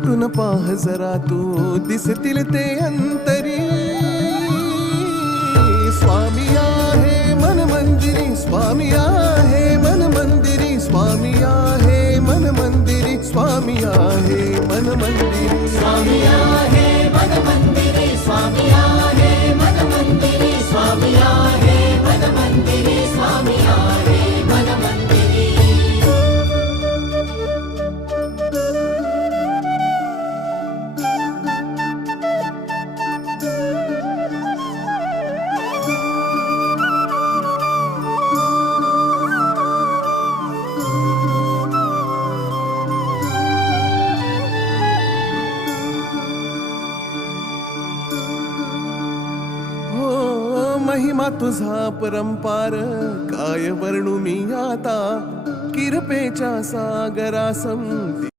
भेटून पाह जरा तू दिसतील ते अंतरी. स्वामी आहे मन मंदिरी, स्वामी आहे मन मंदिरी, स्वामी आहे मन मंदिरी, स्वामी आहे मन मंदिरी. स्वामी आहे मन मंदिरी, स्वामी आहे मन मंदिरी, स्वामी आहे मन मंदिरी, स्वामी आहे मन मंदिरी. महिमा तुझा परंपार काय वर्णू मी आता. किरपेच्या सागरासम